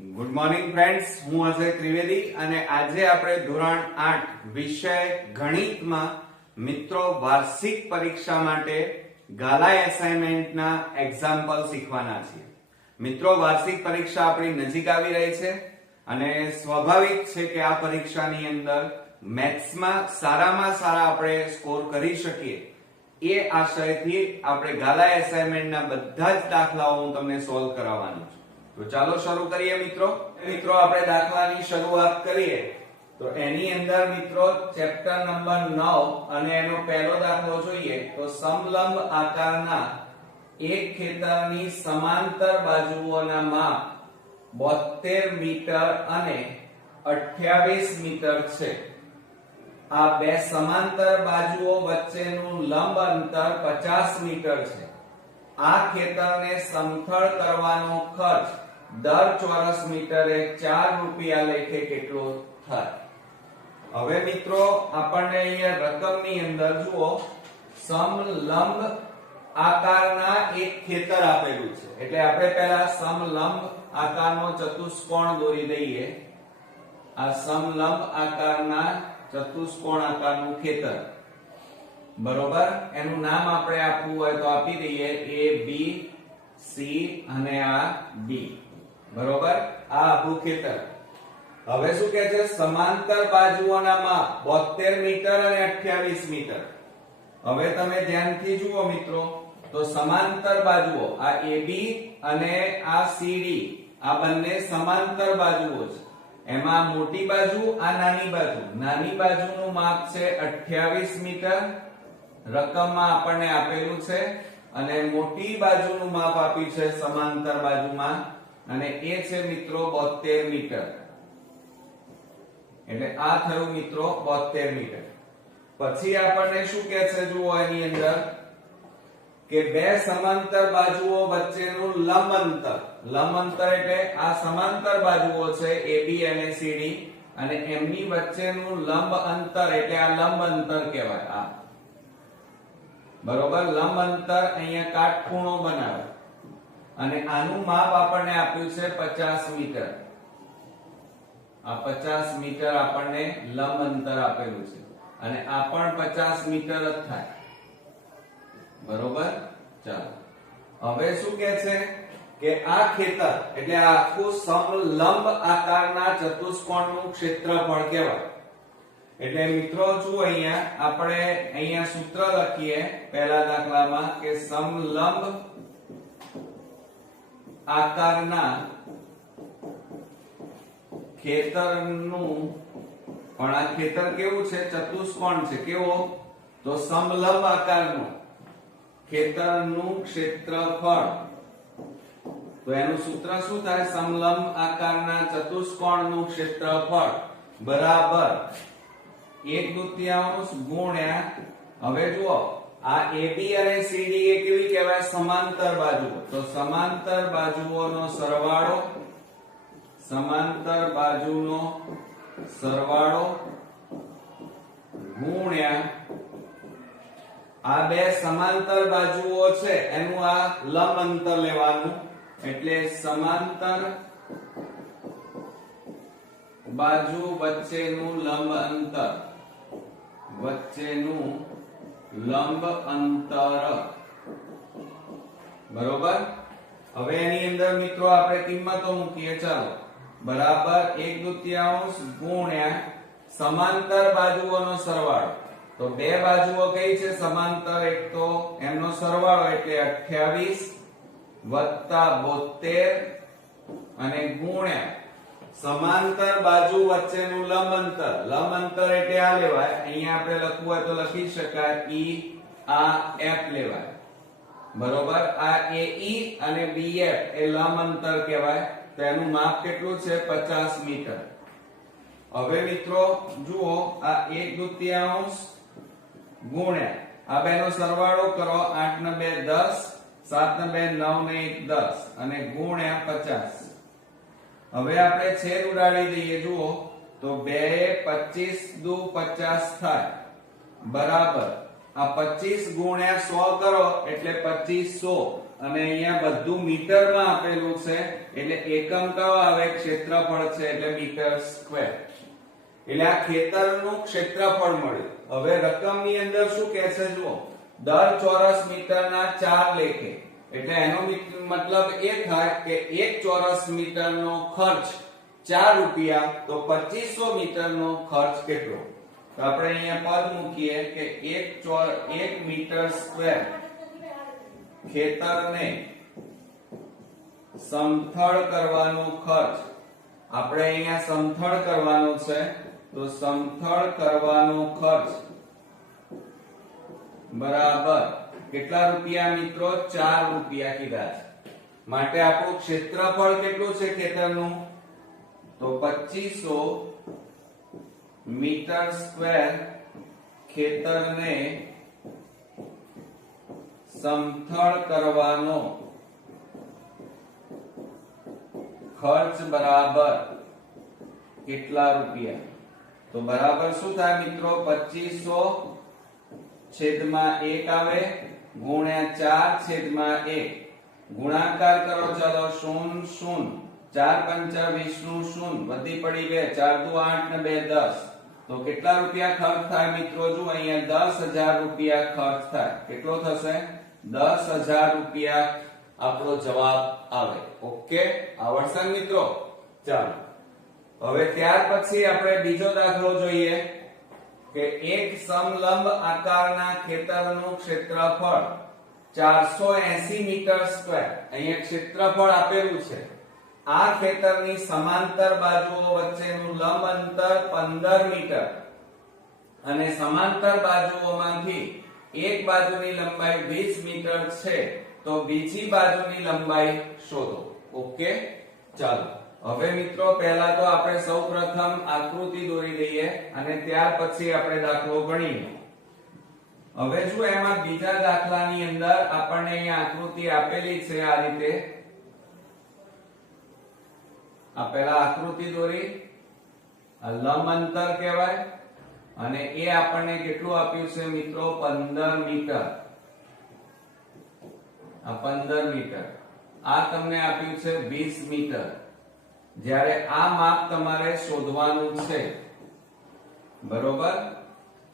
Good morning friends, હું અજય ત્રિવેદી અને આજે આપણે ધોરણ 8 વિષય ગણિતમાં મિત્રો વાર્ષિક પરીક્ષા માટે ગાલા એસાઇનમેન્ટના એક્ઝામ્પલ શીખવાના છીએ. મિત્રો, વાર્ષિક પરીક્ષા આપણી નજીક આવી રહી છે અને સ્વાભાવિક છે કે આ પરીક્ષાની અંદર મેથ્સમાં સારામાં સારા આપણે સ્કોર કરી શકીએ એ આશયથી આપણે ગાલા એસાઇનમેન્ટના બધા જ દાખલાઓ હું તમને સોલ્વ કરાવવાનો છું. તો ચાલો શરૂ કરીએ મિત્રો. આપણે દાખલાની શરૂઆત કરીએ તો એની અંદર મિત્રો ચેપ્ટર નંબર 9 અને એનો પહેલો દાખલો જોઈએ તો સમલંબ આકારના એક ખેતરની સમાંતર બાજુઓના માપ 72 મીટર અને 28 મીટર છે. આ બે સમાંતર બાજુઓ વચ્ચેનું લંબ અંતર 50 મીટર છે. આ ખેતરને સમથળ કરવાનો ખર્ચ દર ચોરસ મીટરે 4 રૂપિયા લેખે કેટલો થાય? હવે મિત્રો આપણને અહીંયા રકમની અંદર જુઓ, સમલંબ આકારના એક ખેતર આપેલું છે એટલે આપણે પહેલા સમલંબ આકારનો ચતુષ્કોણ દોરી દઈએ. આ સમલંબ આકારના ચતુષ્કોણ આકારનું ખેતર, બરોબર. એનું નામ આપણે આપવું હોય તો આપી દઈએ A B C અને આ B, બરોબર. આ આપણું ખેતર. હવે શું કહે છે? સમાંતર બાજુઓના માપ 72 મીટર અને 28 મીટર. હવે તમે ધ્યાનથી જુઓ મિત્રો તો સમાંતર બાજુઓ આ AB અને આ CD આ બંને સમાંતર બાજુઓ છે. એમાં મોટી બાજુ આ નાની બાજુનું માપ છે 28 મીટર. રકમમાં આપણને આપેલું છે અને મોટી બાજુનું માપ આપ્યું છે સમાંતર બાજુમાં અને એ છે મિત્રો 72 મીટર. એટલે આ થયું મિત્રો 72 મીટર. પછી આપણને શું કહે છે જુઓ એની અંદર કે બે સમાંતર બાજુઓ વચ્ચેનું લંબ અંતર એટલે આ સમાંતર બાજુઓ છે AB અને CD અને એમની વચ્ચેનું લંબ અંતર એટલે આ લંબ અંતર કહેવાય. આ બરોબર, લંબ અંતર અહીંયા કાટખૂણો બનાવે અને આનું માપ આપણને આપ્યું છે 50 મીટર. આ 50 મીટર આપણને લંબ અંતર આપેલું છે અને આ પણ 50 મીટર જ થાય, બરોબર. ચાલો હવે શું કહે છે કે આ ખેતર એટલે આ આખું સમલંબ આકારના ચતુષ્કોણનું ક્ષેત્રફળ કહેવાય. એટલે મિત્રો જુઓ આપણે અહીંયા સૂત્ર લખીએ પહેલા દાખલામાં કે સમલંબ આકારના ખેતરનું, પણ આ ખેતર કેવું છે? ચતુષ્કોણ છે. કેવો? તો સમલંબ આકારનું ખેતરનું ક્ષેત્રફળ. તો એનું સૂત્ર શું થાય? સમલંબ આકારના ચતુષ્કોણનું ક્ષેત્રફળ બરાબર 1/2 ગુણ્યા, હવે જુઓ આ AB અને CD એ કેવી કહેવાય? સમાંતર બાજુઓ. તો સમાંતર બાજુઓનો સરવાળો, સમાંતર બાજુનો સરવાળો ગુણ્યા આ બે સમાંતર બાજુઓ છે એનું આ લંબ અંતર લેવાનું એટલે સમાંતર બાજુ વચ્ચેનું લંબ અંતર, બરોબર. હવે એની અંદર મિત્રો આપણે કિંમતો મૂકીએ. ચાલો, બરાબર 1/2 ગુણ્યા સમાંતર બાજુઓનો સરવાળો. તો બે બાજુઓ કઈ છે? સમાંતર. એક તો એમનો સરવાળો એટલે 28 વત્તા 72 અને ગુણ્યા સમાંતર બાજુ વચ્ચેનું લંબ અંતર એટલે આ લેવાય. અહીંયા આપણે લખવું હોય તો લખી શકાય E આ F લેવાય, બરોબર. આ AE અને BF એ લંબ અંતર કહેવાય. તો એનું માપ કેટલું છે? 50 મીટર. હવે મિત્રો જુઓ આ 1/2 ગુણ્યા આ બેનો સરવાળો કરો. 8 ને 2 10, 7 ને 2 9 ને 1 10 અને ગુણ્યા 50. હવે આપણે છેદ ઉડાડી દઈએ. જુઓ તો 2 25 દુ 50 થાય, બરાબર. આ 25 ગુણ્યા 100 કરો એટલે 2500 અને અહીંયા બધું મીટરમાં આપેલું છે એટલે એકમ કયો આવે? ક્ષેત્રફળ છે એટલે મીટર સ્ક્વેર. એટલે આ ખેતરનું ક્ષેત્રફળ મળ્યું. હવે રકમની અંદર શું કહે છે જુઓ, દર ચોરસ મીટરના 4 લેખે. એટલે એનો મતલબ એ થાય કે 1 ચોરસ મીટરનો ખર્ચ 4 રૂપિયા, તો 2500 મીટરનો ખર્ચ કેટલો? તો આપણે અહીંયા પદ મૂકીએ કે 1 મીટર સ્ક્વેર ખેતરને સમથળ કરવાનો ખર્ચ. આપણે અહીંયા સમથળ કરવાનો છે, તો સમથળ કરવાનો ખર્ચ બરાબર કેટલા રૂપિયા મિત્રો? 4 રૂપિયા કીધા છે. માટે આપણું ક્ષેત્રફળ કેટલું છે ખેતરનું? તો 2500 મીટર સ્ક્વેર ખેતરને સમથળ કરવાનો ખર્ચ બરાબર કેટલા રૂપિયા? તો બરાબર શું થાય મિત્રો? 2500 છેદમાં 1 આવે ગુણ્યા 4 છેદમાં 1. ગુણાકાર કરો ચાલો. 0 0 4 પંચા 20 નું 0 વધી પડી 2 4 દુ 8 ને 2 10. તો કેટલા રૂપિયા ખર્ચ થાય મિત્રો? જો અહીંયા 10000 રૂપિયા ખર્ચ થાય. કેટલો થશે? 10000 રૂપિયા આપણો જવાબ આવે. ઓકે, આવડશે મિત્રો? ચાલો હવે ત્યાર પછી આપણે બીજો દાખલો જોઈએ કે એક સમલંબ આકારના ખેતરનું ક્ષેત્રફળ 480 મીટર સ્ક્વેર. અહીંયા ક્ષેત્રફળ આપેલું છે. આ ખેતરની સમાંતર બાજુઓ વચ્ચેનું લંબ અંતર 15 મીટર અને સમાંતર બાજુઓમાંથી એક બાજુની લંબાઈ 20 મીટર છે, તો બીજી બાજુની લંબાઈ શોધો. ઓકે, ચાલો હવે મિત્રો પહેલા તો આપણે સૌપ્રથમ આકૃતિ દોરી દઈએ અને ત્યાર પછી આપણે દાખલો ગણીએ. હવે જો એમાં બીજા દાખલાની અંદર આપણને અહીંયા આકૃતિ આપેલી છે આ રીતે. આ પહેલા આકૃતિ દોરી, આ લંબ અંતર કહેવાય અને એ આપણને કેટલું આપ્યું છે મિત્રો? 15 મીટર. આ 15 મીટર. આ તમને આપ્યું છે 20 મીટર. જ્યારે આ માપ તમારે શોધવાનું છે. બરોબર,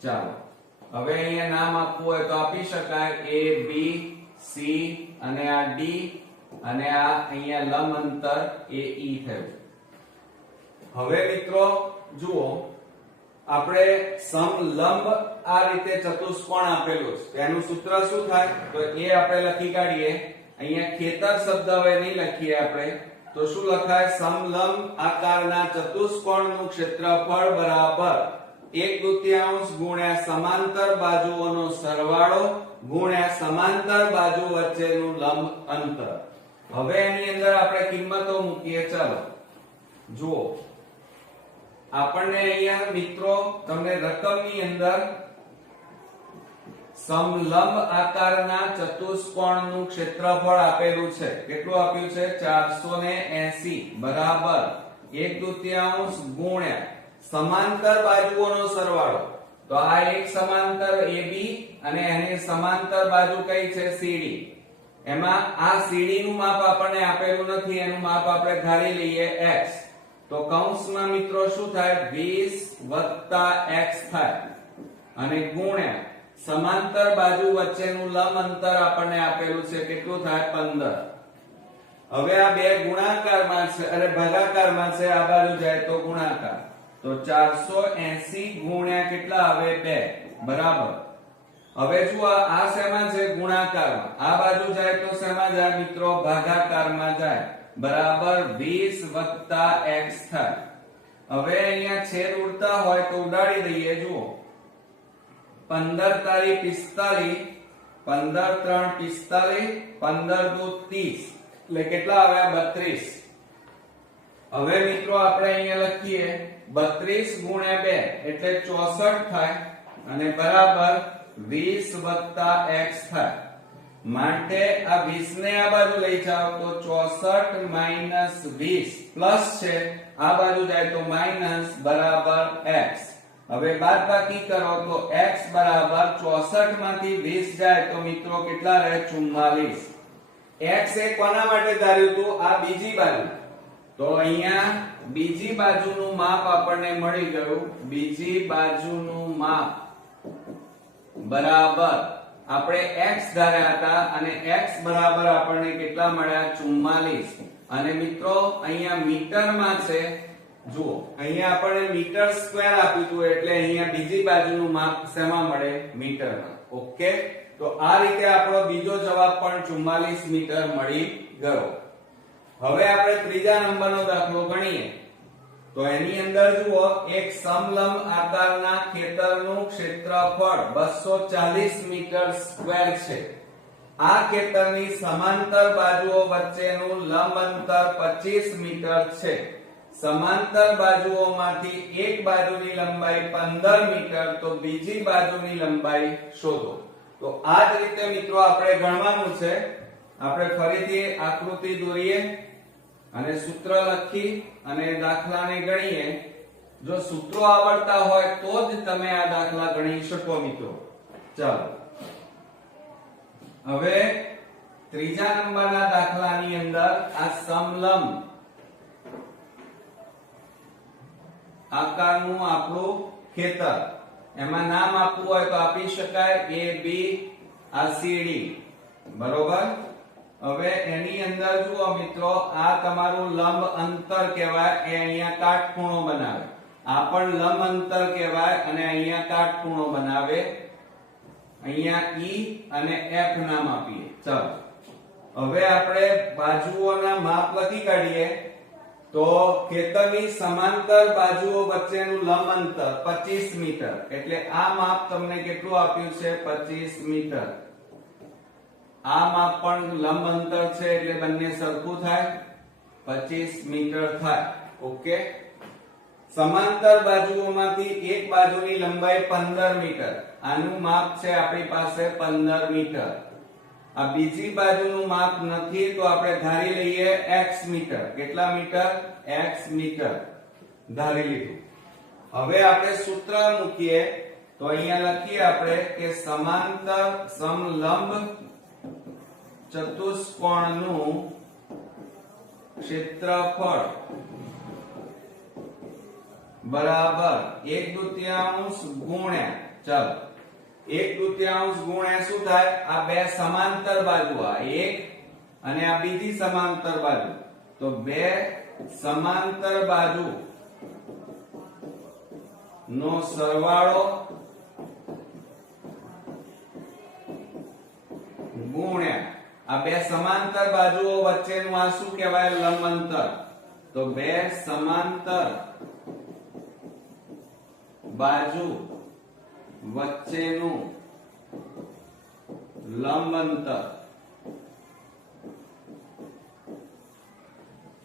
ચાલો હવે અહીંયા નામ આપવું હોય તો આપી શકાય. A B C અને આ D અને આ અહીંયા લંબ અંતર AE થયું. હવે મિત્રો જુઓ, આપણે સમલંબ આ રીતે ચતુષ્કોણ આપેલું છે. એનું સૂત્ર શું થાય? તો એ આપણે લખી કાઢીએ. અહીંયા ખેતર શબ્દ હવે નહીં લખીએ આપણે, તો શું લખાય? સમલંબ આકારના ચતુષ્કોણનું ક્ષેત્રફળ બરાબર 1/2 ગુણ્યા સમાંતર બાજુઓનો સરવાળો ગુણ્યા સમાંતર બાજુ વચ્ચેનું લંબ અંતર. હવે એની અંદર આપણે કિંમતો મૂકીએ. ચાલો જુઓ, આપણને અહીંયા મિત્રો તમને રકમની અંદર સમલંબ આકારના ચતુષ્કોણનું ક્ષેત્રફળ આપેલું છે. કેટલું આપ્યું છે? 480 બરાબર 1/2 ગુણ્યા સમાંતર બાજુઓનો સરવાળો. તો આ એક સમાંતર AB અને એની સમાંતર બાજુ કઈ છે? CD. એમાં આ CD નું માપ આપણને આપેલું નથી, એનું માપ આપણે ધારી લઈએ x. તો કૌંસમાં મિત્રો શું થાય? 20 x થાય અને ગુણ્યા સમાંતર બાજુ વચ્ચેનું લંબ અંતર આપણને આપેલું છે. કેટલું થાય? 15. હવે આ બે ગુણાકારમાં છે અને ભાગાકારમાં છે. આ બાજુ જાય તો ગુણાકાર. તો 480 ગુણ્યા કેટલા આવે? 2 બરાબર. હવે જુઓ આ શેમાં છે? ગુણાકારમાં. આ બાજુ જાય તો શેમાં જાય મિત્રો? ભાગાકારમાં જાય. બરાબર 20 x થાય. હવે અહીંયા છેદ ઉડતા હોય તો ઉડાડી દઈએ. જુઓ 15 તારી 45, 15 3 45, 15 દુ 30 એટલે કેટલા આવ્યા? 32. હવે મિત્રો આપણે અહીંયા લખીએ 32 ગુણ્યા 2 એટલે 64 થાય અને બરાબર 20 x થાય. માટે આ 20 ને આ બાજુ લઈ જાઓ તો 64 માઈનસ 20 પ્લસ છે, આ બાજુ જાય તો માઈનસ બરાબર x. હવે બાદબાકી કરો તો x બરાબર 64 માંથી 20 જાય તો મિત્રો કેટલા રહે? 44. x એ કોના માટે ધાર્યું હતું? આ બીજી બાજુ. તો અહીંયા બીજી બાજુનું માપ આપણને મળી ગયું. બીજી બાજુનું માપ બરાબર આપણે x ધાર્યા હતા અને x બરાબર આપણને કેટલા મળ્યા? 44. અને મિત્રો અહીંયા મીટરમાં છે. જુઓ અહીંયા આપણને મીટર સ્ક્વેર આપ્યું હતું એટલે અહીંયા બીજી બાજુનું માપ શેમાં મળે? મીટરમાં. ઓકે, તો આ રીતે આપણો બીજો જવાબ પણ 44 મીટર મળી ગયો. હવે આપણે ત્રીજા નંબરનો દાખલો ગણીએ. તો એની અંદર જુઓ, એક સમલંબ આકારના ખેતરનું ક્ષેત્રફળ 240 મીટર સ્ક્વેર છે. આ ખેતરની સમાંતર બાજુઓ વચ્ચેનું લંબ અંતર 25 મીટર છે. સમાંતર બાજુઓમાંથી એક બાજુની લંબાઈ 15 મીટર, તો બીજી બાજુની લંબાઈ શોધો. તો આ જ રીતે મિત્રો આપણે ગણવાનું છે. આપણે ફરીથી આકૃતિ દોરીએ અને સૂત્ર લખી અને દાખલાને ગણીએ. જો સૂત્રો આવડતા હોય તો જ તમે આ દાખલા ગણી શકો મિત્રો. ચાલો હવે ત્રીજા નંબરના દાખલાની અંદર આ સમલંબ આકારનું આપણું ખેતર, એમાં નામ આપવું હોય તો આપી શકાય a b આ c d. બરોબર. હવે એની અંદર જુઓ મિત્રો, આ તમારું લંબ અંતર કહેવાય. એ અહીંયા કાટખૂણો બનાવે. આ પણ લંબ અંતર કહેવાય અને અહીંયા કાટખૂણો બનાવે. અહીંયા E અને F નામ આપીએ. ચાલો હવે આપણે બાજુઓના માપ લખી કાઢીએ. તો ખેતરની સમાંતર બાજુઓ વચ્ચેનું લંબ અંતર 25 મીટર, એટલે આ માપ તમને કેટલું આપ્યું છે? 25 મીટર. આ માપ પણ લંબ અંતર છે એટલે બંને સરખું થાય, 25 મીટર થાય. ઓકે, સમાંતર બાજુઓમાંથી એક બાજુની લંબાઈ 15 મીટર. આનું માપ છે આપણી પાસે 15 મીટર. આ બીજી બાજુનું માપ નથી તો આપણે ધારી લઈએ x મીટર. કેટલા મીટર? x મીટર ધારી લીધું. હવે આપણે સૂત્ર મૂકીએ. તો અહીંયા લખીએ આપણે કે સમાંતર સમલંબ ચતુષ્કોણનું ક્ષેત્રફળ બરાબર 1/2 ગુણ્યા, ચાલો 1/2 ગુણ્યા શું થાય? આ બે સમાંતર બાજુ, આ એક અને આ બીજી સમાંતર બાજુ. તો બે સમાંતર બાજુ નો સરવાળો ગુણ્યા આ બે સમાંતર બાજુઓ વચ્ચેનું આ શું કહેવાય? લંબ અંતર. તો બે સમાંતર બાજુ વચ્ચેનું લંબ અંતર.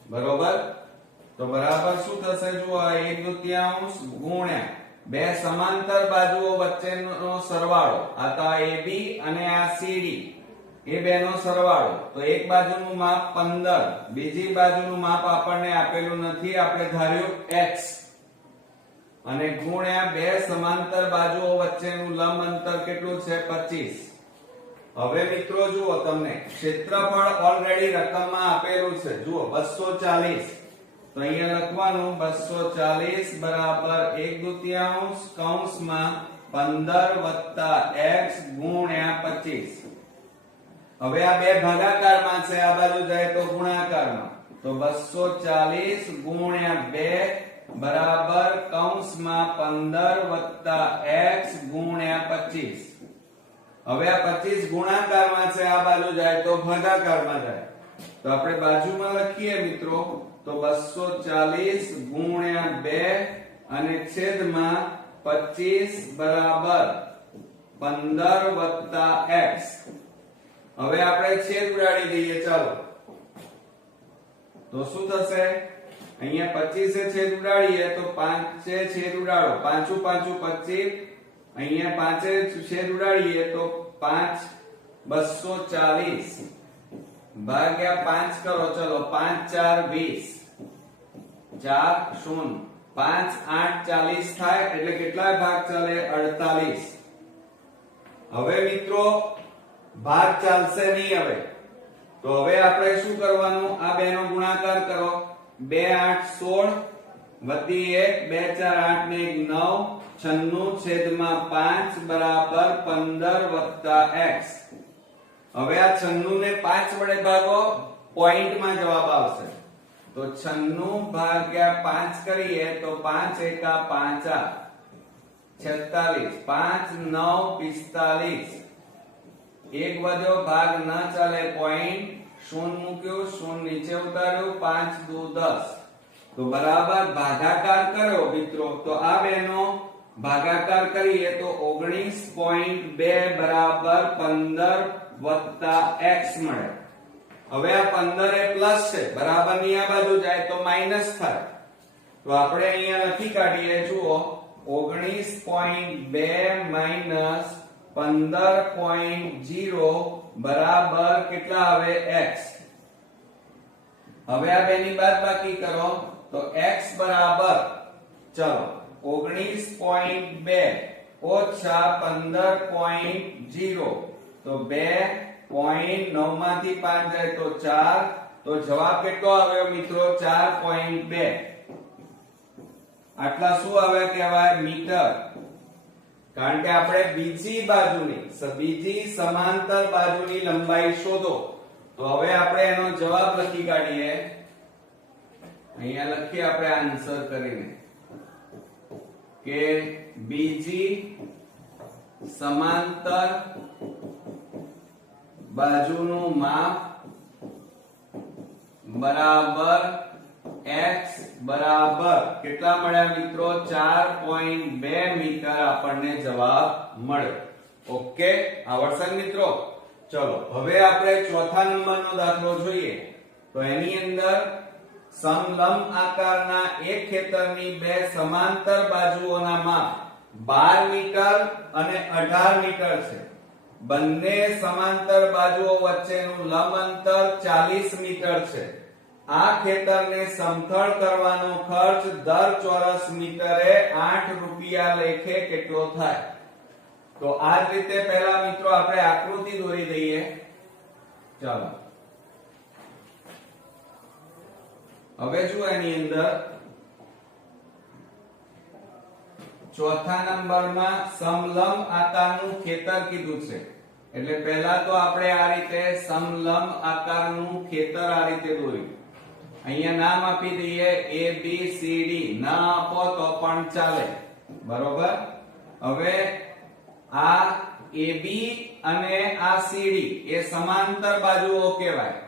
બરોબર. તો બરાબર શું થશે? જુઓ 1/2 ગુણ્યા બે સમાંતર બાજુઓ વચ્ચેનો સરવાળો. આ તો AB અને આ CD, એ બેનો સરવાળો. તો એક બાજુનું માપ 15, બીજી બાજુનું માપ આપણને આપેલું નથી, આપણે ધાર્યું x, અને ગુણ્યા બે સમાંતર બાજુઓ વચ્ચેનું લંબ અંતર કેટલું છે? 25. હવે મિત્રો જુઓ, તમને ક્ષેત્રફળ ઓલરેડી રકમમાં આપેલું છે. જુઓ 240. તો અહીંયા લખવાનું 240 બરાબર 1/2 કૌંસમાં 15 x ગુણ્યા 25. હવે આ બે ભાગાકારમાં છે, આ બાજુ જાય તો ગુણાકારમાં. તો 240 ગુણ્યા 2 બરાબર કૌંસમાં 15 x ગુણ્યા 25. હવે આ 25 ગુણાકારમાં છે, આ બાજુ જાય તો ભાગાકારમાં જાય. તો આપણે બાજુમાં લખીએ મિત્રો. તો 240 ગુણ્યા 2 અને છેદમાં 25 બરાબર 15 x. હવે આપણે છેદ ઉડાડી દઈએ. ચાલો તો શું થશે? અહીંયા 25 એ છેદ ઉડાડીએ તો 5 એ છેદ ઉડાડો, 5 5 25. અહીંયા 5 એ છેદ ઉડાડીએ તો 5 240 ભાગ્યા 5 કરો. ચલો 5 4 20, 4 0, 5 8 40 થાય. એટલે કેટલા ભાગ ચાલે? 48. હવે મિત્રો ભાગ ચાલશે નહીં. હવે તો હવે આપણે શું કરવાનું, આ બેનો ગુણાકાર કરો, 2 8 16 વધી 1 2 4 8 ને 1 9 96/5 બરાબર 15 વત્તા x. હવે આ 96 ને 5 વડે ભાગો, પોઈન્ટમાં જવાબ આવશે. તો 96 ભાગ્યા 5 કરીએ તો 5 એકા 5 46, 5 9 45. એક વધ્યો, ભાગ ન ચાલે, પોઈન્ટ, શૂન્ય મૂક્યું, શૂન્ય નીચે ઉતાર્યું, 5 દુ 10. તો બરાબર ભાગાકાર કર્યો મિત્રો, તો આ બેનો ભાગાકાર કરીએ તો 19.2 બરાબર 15 વત્તા x મળે. હવે આ 15 એ પ્લસ છે, બરાબર ની આ બાજુ જાય તો માઈનસ થાય. તો આપણે અહીંયા લખી કાઢીએ, જુઓ 19.2 માઈનસ 15.0 બરાબર કેટલા આવે, x. હવે આ બેની બાદબાકી કરો તો x બરાબર, ચલો 19.2 ઓછા 15.0 તો 2.9 માંથી 5 જાય તો 4. તો જવાબ કેટલો આવ્યો મિત્રો, 4.2. આટલા શું આવે કહેવાય, મીટર. કારણ કે આપણે બીજી સમાંતર બાજુની લંબાઈ શોધો. તો હવે આપણે એનો જવાબ લખી કાઢીએ. અહીંયા લખીએ આપણે આન્સર કરીને કે બીજી સમાંતર બાજુનું માપ બરાબર x બરાબર કેટલા મળ્યા મિત્રો, 4.2 મીટર આપણને જવાબ મળ્યો. ઓકે, આવડશે મિત્રો. ચલો હવે આપણે ચોથા નંબરનો દાખલો જોઈએ. તો એની અંદર સમલંબ આકારના એક ખેતરની બે સમાંતર બાજુઓના માપ 12 મીટર અને 18 મીટર છે. બંને સમાંતર બાજુઓ વચ્ચેનું લંબ અંતર 40 મીટર છે. આ ખેતરને સમથળ કરવાનો ખર્ચ દર ચોરસ મીટરે 8 રૂપિયા લેખે કેટલો થાય? તો આ જ રીતે પહેલા મિત્રો આપણે આકૃતિ દોરી દઈએ. ચાલો હવે જુઓ એની અંદર ચોથા નંબરમાં સમલંબ આકારનું ખેતર કીધું છે. એટલે પહેલા તો આપણે આ રીતે સમલંબ આકારનું ખેતર આ રીતે દોર્યું. અહીંયા નામ આપી દઈએ A B C D. ના આપો તો પણ ચાલે, બરોબર. હવે આ AB અને આ CD એ સમાંતર બાજુઓ કહેવાય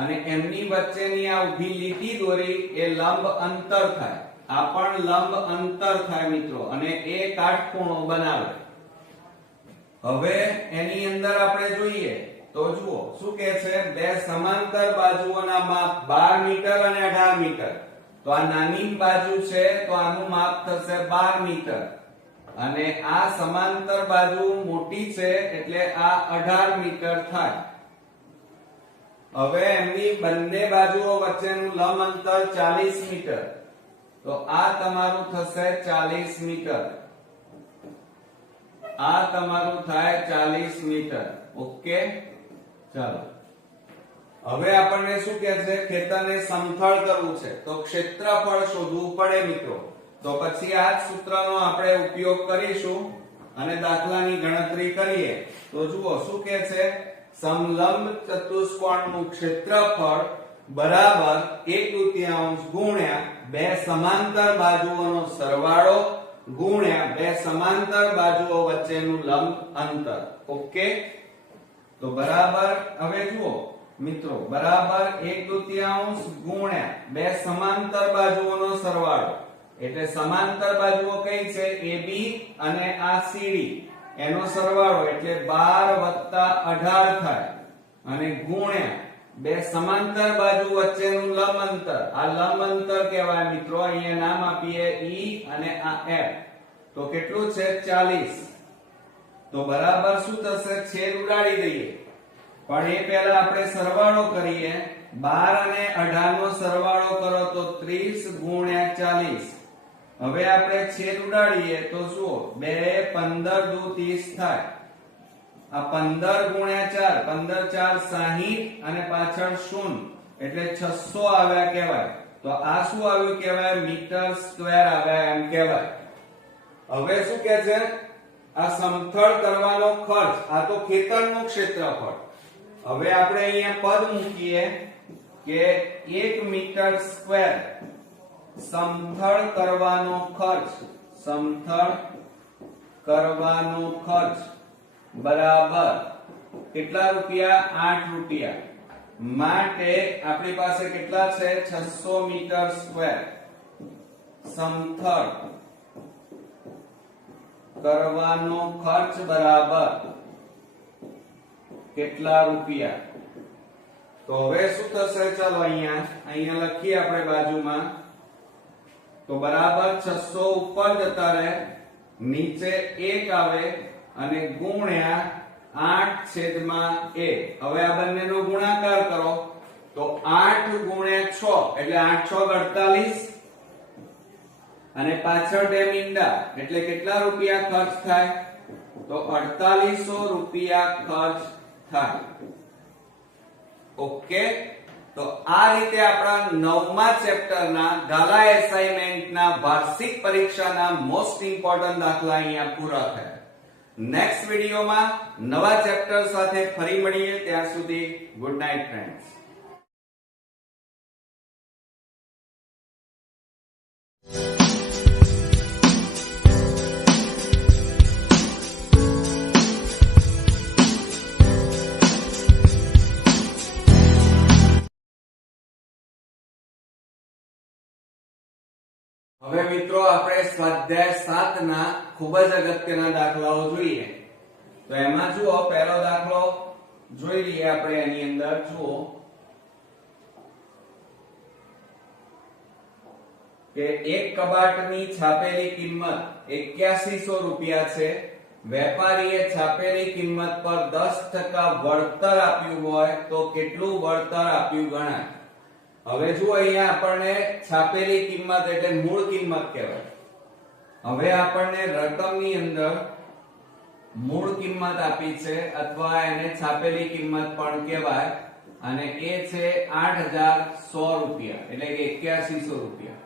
અને એમની વચ્ચેની આ ઊભી લીટી દોરી એ લંબ અંતર થાય. આ પણ લંબ અંતર થાય મિત્રો અને એ કાટખૂણો બનાવે. હવે એની અંદર આપણે જોઈએ તો જુઓ શું કહે છે, બે સમાંતર બાજુઓના માપ 12 મીટર અને 18 મીટર. તો આ નાની બાજુ છે તો આનું માપ થશે 12 મીટર અને આ સમાંતર બાજુ મોટી છે એટલે આ 18 મીટર થાય. હવે એમની બંને બાજુઓ વચ્ચેનું લંબ અંતર 40 મીટર. તો આ તમારું થશે 40 મીટર. આ તમારું થાય 40 મીટર. ઓકે, ચાલો હવે આપણને શું કહે છે, ખેતરને સમથળ કરવું છે તો ક્ષેત્રફળ શોધવું પડે મિત્રો. તો પછી આ જ સૂત્રનો આપણે ઉપયોગ કરીશું અને દાખલાની ગણતરી કરીએ. તો જુઓ શું કહે છે, સમલંબ ચતુષ્કોણનું ક્ષેત્રફળ બરાબર 1/2 ગુણ્યા બે સમાંતર બાજુઓનો સરવાળો ગુણ્યા બે સમાંતર બાજુઓ વચ્ચેનું લંબ અંતર. ઓકે, તો બરાબર હવે જુઓ મિત્રો બરાબર 1/2 ગુણ્યા બે સમાંતર બાજુઓનો સરવાળો. એટલે સમાંતર બાજુઓ કઈ છે, AB અને આ CD એનો સરવાળો એટલે 12 + 18 થાય અને ગુણ્યા બે સમાંતર બાજુ વચ્ચેનું લંબ અંતર. આ લંબ અંતર કહેવાય મિત્રો. અહીંયા નામ આપીએ E અને આ F. તો કેટલું છે, 40. તો બરાબર શું થશે, છેદ ઉડાડી દઈએ પણ એ પહેલા આપણે સરવાળો કરીએ. 12 અને 18 નો સરવાળો કરો તો 30 ગુણ્યા 40. હવે આપણે છેદ ઉડાડીએ તો શું, 2 15 દુ 30 થાય. આ 15 ગુણ્યા 4, 15 4 60 અને પાછળ 0 એટલે 600 આવ્યા કહેવાય. તો આ શું આવ્યું કહેવાય? મીટર સ્ક્વેર આવ્યા એમ કહેવાય. હવે શું કહે છે? આ સમથળ કરવાનો ખર્ચ, આ તો ખેતરનું ક્ષેત્રફળ. હવે આપણે અહીંયા પદ મૂકીએ કે 1 મીટર સ્ક્વેર સમથળ કરવાનો ખર્ચ, સમથળ કરવાનો ખર્ચ બરાબર કેટલા રૂપિયા? 8 રૂપિયા. માટે આપણી પાસે કેટલા છે? 600 મીટર સ્ક્વેર સમથળ કરવાનો ખર્ચ બરાબર કેટલા રૂપિયા? તો હવે શું થશે? ચલો અહીંયા લખીએ આપણે બાજુમાં. તો બરાબર 600 ઉપર જતા રહે, નીચે 1 આવે અને ગુણ્યા 8/1. હવે આ બંનેનો ગુણાકાર કરો તો 8 ગુણ્યા 6 એટલે 8 6 48 અને પાછળ 2 મીંડા એટલે કેટલા રૂપિયા ખર્ચ થાય? તો 4800 રૂપિયા ખર્ચ થાય. ઓકે, તો આ રીતે આપણા 9મા ચેપ્ટરના ગાલા એસાઇનમેન્ટના વાર્ષિક પરીક્ષાના મોસ્ટ ઇમ્પોર્ટન્ટ દાખલા અહીંયા પૂરા થયા. નેક્સ્ટ વિડિયોમાં નવા ચેપ્ટર સાથે ફરી મળીએ. ત્યાં સુધી ગુડ નાઇટ ફ્રેન્ડ્સ. હવે મિત્રો આપણે સ્વાધ્યાય 7 ના ખૂબ જ અગત્યના દાખલાઓ જોઈએ. તો એમાં જુઓ, પહેલો દાખલો જોઈ લઈએ આપણે. એની અંદર જુઓ કે એક કબાટની છાપેલી કિંમત 8100 રૂપિયા છે. વેપારીએ છાપેલી કિંમત પર 10% વળતર આપ્યું હોય તો કેટલું વળતર આપ્યું ગણાય? હવે જુઓ, અહીંયા આપણને છાપેલી કિંમત એટલે મૂળ કિંમત કહેવાય. હવે આપણને રકમની અંદર મૂળ કિંમત આપી છે અથવા એને છાપેલી કિંમત પણ કહેવાય અને એ છે 8100 રૂપિયા એટલે કે 8100 રૂપિયા.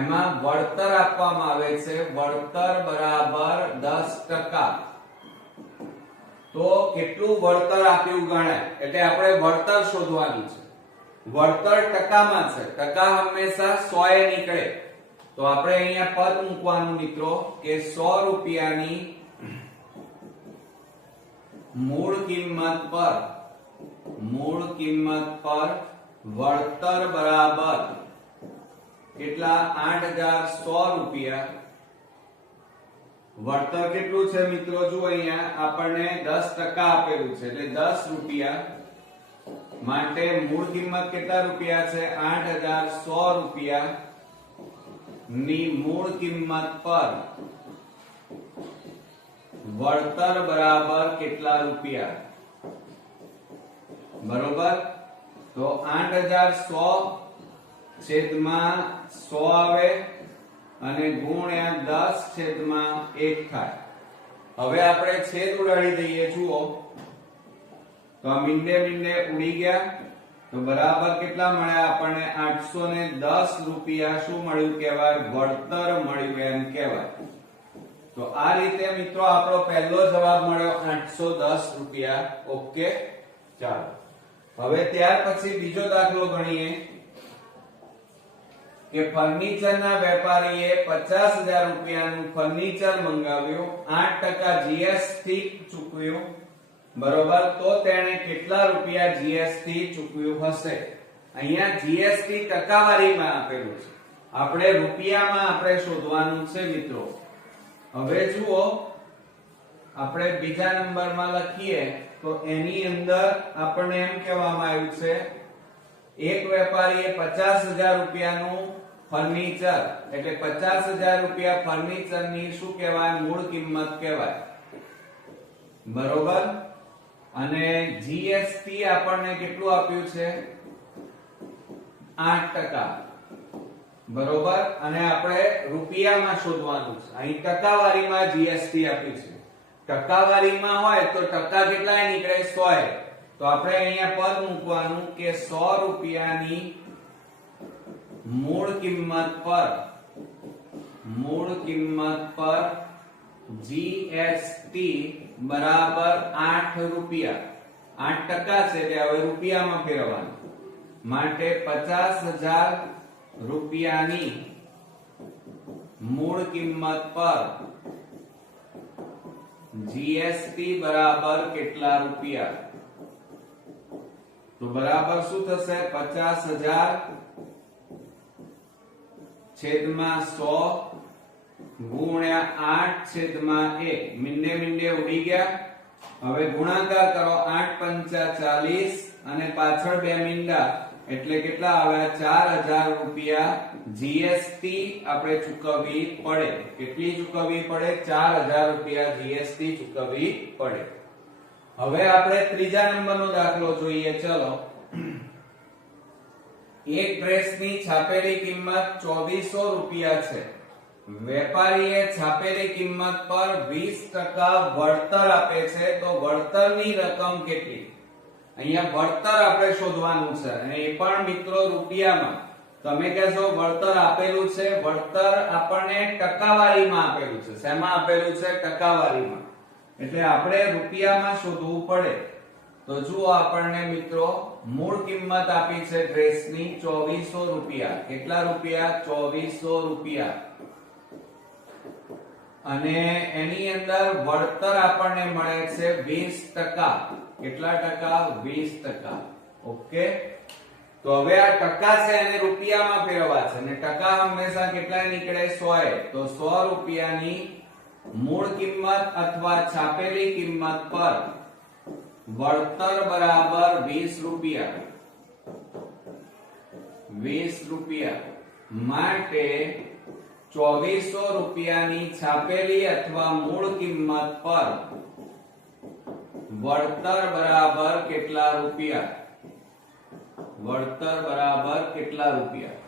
એમાં વળતર આપવામાં આવે છે, વળતર બરાબર 10%. તો કેટલું વળતર આપ્યું ગણાય? એટલે આપણે વળતર શોધવાનું છે. વળતર ટકામાં છે, ટકા હંમેશા 100 એ નીકળે. તો આપણે અહીંયા પદ મૂકવાનું મિત્રો કે 100 રૂપિયાની મૂળ કિંમત પર વળતર બરાબર કેટલા? 8100 રૂપિયા. વળતર કેટલું છે મિત્રો? જુઓ અહીંયા આપણને 10% આપેલું છે એટલે 10 રૂપિયા. માટે મૂળ કિંમત કેટલા રૂપિયા છે? 8100 રૂપિયા ની મૂળ કિંમત પર વળતર બરાબર કેટલા રૂપિયા? બરોબર. તો 8100 છેદમાં 100 આવે અને ગુણ્યા 10/1 થાય. હવે આપણે છેદ ઉડાડી દઈએ. જુઓ તો આ મીંડે ઉડી ગયા. તો બરાબર કેટલા મળ્યા આપણને? 810 રૂપિયા શું મળ્યું કહેવાય? વળતર મળ્યું એમ કહેવાય. તો આ રીતે મિત્રો આપણો પહેલો જવાબ મળ્યો 810 રૂપિયા. ઓકે, ચાલો હવે ત્યાર પછી બીજો દાખલો ગણીએ કે ફર્નિચરના વેપારીએ 50000 રૂપિયાનું ફર્નિચર મંગાવ્યું, 8% જીએસટી ચૂકવ્યું. બરોબર. તો તેણે કેટલા રૂપિયા જીએસટી ચૂકવ્યું હશે? અહીંયા જીએસટી ટકાવારીમાં આપેલું છે, આપણે રૂપિયામાં આપણે શોધવાનું છે મિત્રો. હવે જુઓ, આપણે બીજા નંબરમાં લખીએ તો એની અંદર આપણને એમ કહેવામાં આવ્યું છે એક વેપારીએ 50000 રૂપિયાનું ફર્નિચર એટલે 50000 રૂપિયા ફર્નિચરની શું કહેવાય? મૂળ કિંમત કહેવાય. બરોબર. અને જીએસટી આપણને કેટલું આપ્યું છે? 8%. બરોબર. અને આપણે રૂપિયામાં શોધવાનું છે. અહીં ટકાવારીમાં જીએસટી આપ્યું છે. ટકાવારીમાં હોય તો ટકા કેટલાય નીકળે 100. તો આપણે અહીંયા પદ મૂકવાનું કે 100 રૂપિયાની મૂળ કિંમત પર GST બરાબર 8 રૂપિયા. 8% છે એટલે હવે રૂપિયામાં ફેરવવાનું માટે 50,000 રૂપિયાની મૂળ કિંમત પર GST બરાબર કેટલા રૂપિયા? તો બરાબર શું થશે? 50,000 છેદમાં 100 ગુણ્યા 8 છેદમાં 1. મીંડે ઉડી ગયા. હવે ગુણાકાર કરો. 8 પંચા 40 અને પાછળ બે મીંડા એટલે કેટલા આવ્યા? 4,000 રૂપિયા GST આપણે ચૂકવવી પડે. કેટલી ચૂકવવી પડે? 4,000 રૂપિયા GST ચૂકવવી પડે. હવે આપણે ત્રીજા નંબરનો દાખલો જોઈએ. ચલો, એક ડ્રેસની છાપેલી કિંમત 2400 રૂપિયા છે. વેપારીએ છાપેલી કિંમત પર 20% વળતર આપે છે. તો વળતરની રકમ કેટલી? અહીંયા વળતર આપણે શોધવાનું છે અને એ પણ મિત્રો રૂપિયામાં. તમે કહેશો વળતર આપેલું છે. વળતર આપણને ટકાવારીમાં આપેલું છે. શેમાં આપેલું છે? ટકાવારીમાં. એટલે આપણે રૂપિયામાં શોધવું પડે. તો જુઓ, આપણને મિત્રો મૂળ કિંમત આપી છે ડ્રેસની 2400 રૂપિયા. કેટલા રૂપિયા? 2400 રૂપિયા. અને એની અંદર વળતર આપણને મળે છે 20%. કેટલા ટકા? 20%. ઓકે. તો હવે આ ટકા છે એને રૂપિયામાં ફેરવવા છે અને ટકા હંમેશા કેટલા નીકળે? 100. તો 100 રૂપિયાની મૂળ કિંમત અથવા છાપેલી કિંમત પર વળતર બરાબર 20 રૂપિયા. 20 રૂપિયા માટે 2400 રૂપિયાની છાપેલી અથવા મૂળ કિંમત પર વળતર બરાબર કેટલા રૂપિયા? વળતર બરાબર કેટલા રૂપિયા?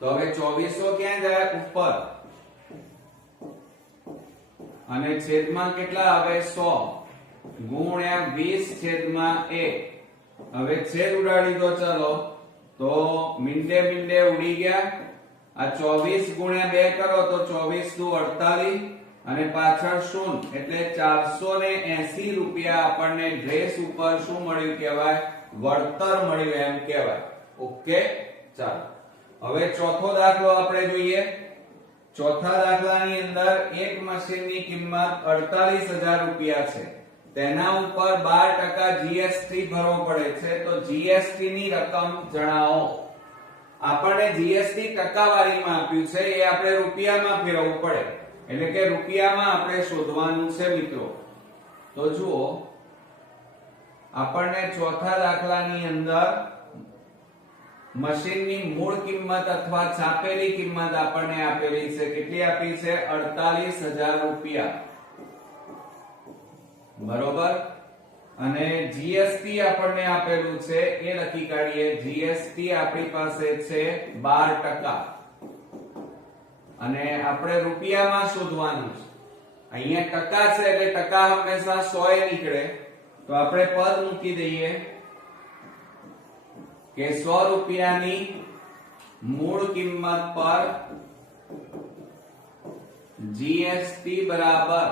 તો હવે 2400 ક્યાં જાય? ઉપર. અને છેદમાં કેટલા આવે? 100 ગુણ્યા 20 છેદમાં 1. હવે છેદ ઉડાડી દો. ચલો, તો મીંડે ઉડી ગયા. આ 24 ગુણ્યા 2 કરો તો 24 દુ 48 અને પાછળ 0 એટલે 480 રૂપિયા આપણને ડ્રેસ ઉપર શું મળ્યું કહેવાય? વળતર મળ્યું એમ કહેવાય. ઓકે. ચાલો, હવે ચોથો દાખલો આપણે જોઈએ. ચોથા દાખલાની અંદર એક મશીનની કિંમત 48,000 રૂપિયા છે. તેના ઉપર 12% GST ભરવો પડે છે. તો GST ની રકમ જણાવો. આપણને GST ટકાવારીમાં આપ્યું છે, એ આપણે રૂપિયામાં ફેરવવું પડે. એટલે કે રૂપિયામાં આપણે શોધવાનું છે મિત્રો. તો જુઓ, આપણને ચોથા દાખલાની અંદર મશીનની મૂળ કિંમત અથવા છાપેલી કિંમત આપણને આપેલી છે. કેટલી આપી છે? 48,000 રૂપિયા. બરોબર. અને GST આપણને આપેલું છે એ લખી કાઢીએ. GST આપણી પાસે છે 12%. અને આપણે રૂપિયામાં શોધવાનું છે. અહીંયા ટકા છે એટલે ટકા હંમેશા 100 નીકળે. તો આપણે પદ મૂકી દઈએ કે 100 રૂપિયાની મૂળ કિંમત પર GST બરાબર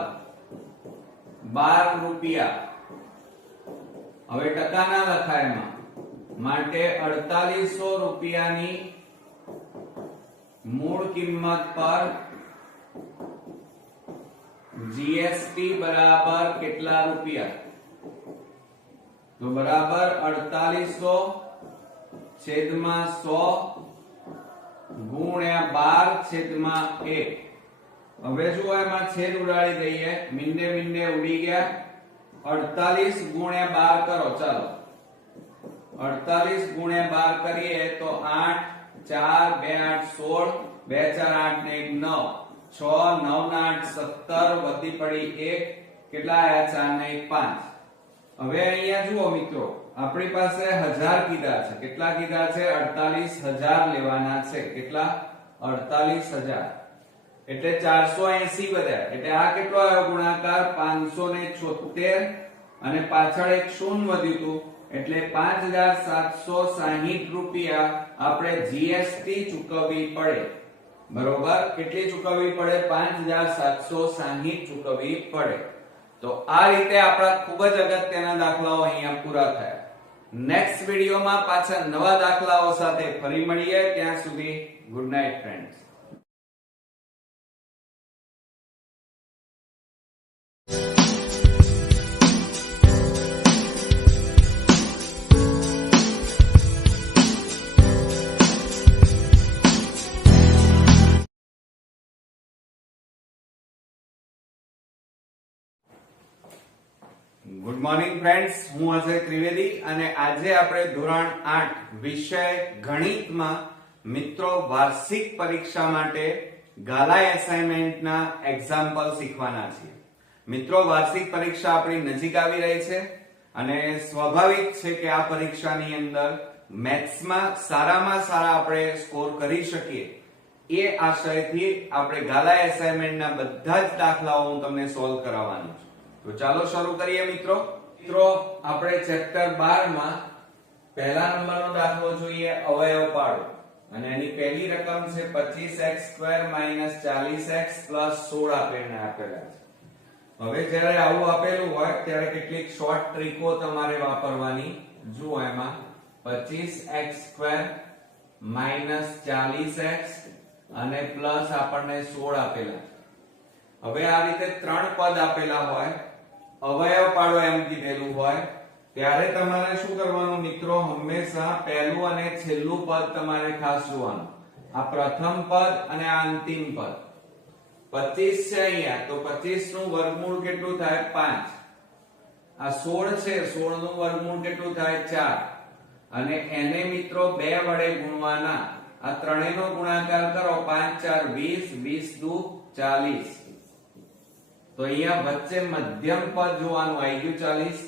12 રૂપિયા. હવે ટકા ના લખાય એમાં માટે 4800 રૂપિયાની મૂળ કિંમત પર GST બરાબર કેટલા રૂપિયા? તો બરાબર 4800 છેદમાં 100 ગુણ્યા 12 છેદમાં 1. હવે જુઓ, એમાં છેદ ઉડાડી દઈએ. મીંડે ઉડી ગયા. 48 ગુણ્યા 12 કરો. ચાલો, 48 ગુણ્યા 12 કરીએ તો 8 4 2 8 16 2 4 8 ને 1 9 6 9 ના 8 17 વધી પડી 1. કેટલા આયા? 4 ને 1 5. હવે અહીંયા જુઓ મિત્રો, આપણી પાસે 1000 કીધા છે. કેટલા કીધા છે? 48,000 લેવાના છે. કેટલા? 48,000. એટલે 480 વધ્યા, એટલે આ કેટલો આવ્યો ગુણાકાર 576 અને પાછળ એક શૂન્ય વધ્યું હતું એટલે 5760 રૂપિયા આપણે જીએસટી ચૂકવવી પડે. બરોબર, કેટલી ચૂકવવી પડે? 5760 ચૂકવવી પડે. તો આ રીતે આપણા ખૂબ જ અગત્યના દાખલાઓ અહીંયા પૂરા થયા. નેક્સ્ટ વિડીયોમાં પાછા નવા દાખલાઓ સાથે ફરી મળીએ. ત્યાં સુધી good night friends. Good morning friends, હું અજય ત્રિવેદી અને આજે આપણે ધોરણ 8 વિષય ગણિતમાં મિત્રો વાર્ષિક પરીક્ષા માટે ગાલા એસાઇનમેન્ટના એક્ઝામ્પલ શીખવાના છીએ. મિત્રો, વાર્ષિક પરીક્ષા આપણી નજીક આવી રહી છે અને સ્વાભાવિક છે કે આ પરીક્ષાની અંદર મેથ્સમાં સારામાં સારા આપણે સ્કોર કરી શકીએ એ આશયથી આપણે ગાલા એસાઇનમેન્ટના બધા જ દાખલાઓ હું તમને સોલ્વ કરાવવાનો છું. તો ચાલો શરૂ કરીએ મિત્રો. આપણે ચેપ્ટર 12 માં પહેલા નંબરનો દાખલો જોઈએ, અવયવ પાડો. અને એની પહેલી રકમ છે 25x² - 40x + 16 આપેલા છે. હવે જ્યારે આવું આપેલું હોય ત્યારે કેટલીક શોર્ટ ટ્રીકો તમારે વાપરવાની. જુઓ, એમાં 25x² - 40x અને પ્લસ આપણને 16 આપેલા છે. હવે આ રીતે ત્રણ પદ આપેલા હોય, અવયવ પાડો એમ કીધેલું હોય, ત્યારે તમારે શું કરવાનું મિત્રો? હંમેશા પહેલું અને છેલ્લું પદ તમારે ખાસ જોવાનું. આ પ્રથમ પદ અને આ અંતિમ પદ. 25 છે અહીંયા, તો 25 નું વર્ગમૂળ કેટલું થાય? 5. આ 16 છે, 16 નું વર્ગમૂળ કેટલું થાય? 4. અને એને મિત્રો 2 વડે ગુણવાના. આ ત્રણેયનો ગુણાકાર કરો, 5 4 20, 20 દુ 40. તો અહીંયા વચ્ચે મધ્યમ પદ જોવાનું, આવી ગયું 40.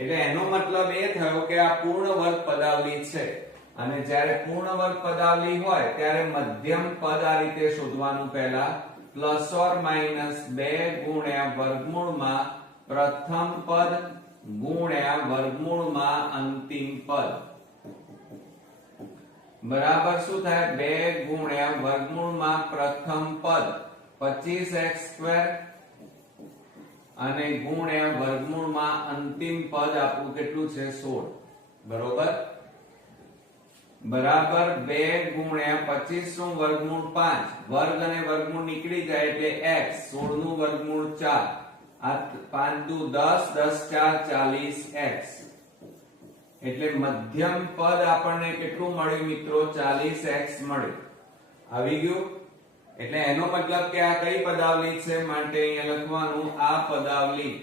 એટલે એનો મતલબ એ થયો કે આ પૂર્ણ વર્ગ પદાવલી છે. અને જ્યારે પૂર્ણ વર્ગ પદાવલી હોય ત્યારે મધ્યમ પદ આ રીતે શોધવાનું. પહેલા ±2 ગુણ્યા વર્ગમૂળમાં પ્રથમ પદ ગુણ્યા વર્ગમૂળમાં અંતિમ પદ બરાબર શું થાય? 2 ગુણ્યા વર્ગમૂળમાં પ્રથમ પદ 25x² અને ગુણ્યા વર્ગમૂળમાં અંતિમ પદ આપણું કેટલું છે? 16. બરોબર, બરાબર 2 ગુણ્યા 25 નું વર્ગમૂળ 5, વર્ગ અને વર્ગમૂળ નીકળી જાય એટલે x, 16 નું વર્ગમૂળ 4, આ 5 દુ 10, 10 4 40x. એટલે મધ્યમ પદ આપણને કેટલું મળ્યું મિત્રો? 40x મળ્યું. આવી ગયું. એટલે એનો મતલબ કે આ કઈ પદાવલી છે? માટે અહીંયા લખવાનું આ પદાવલી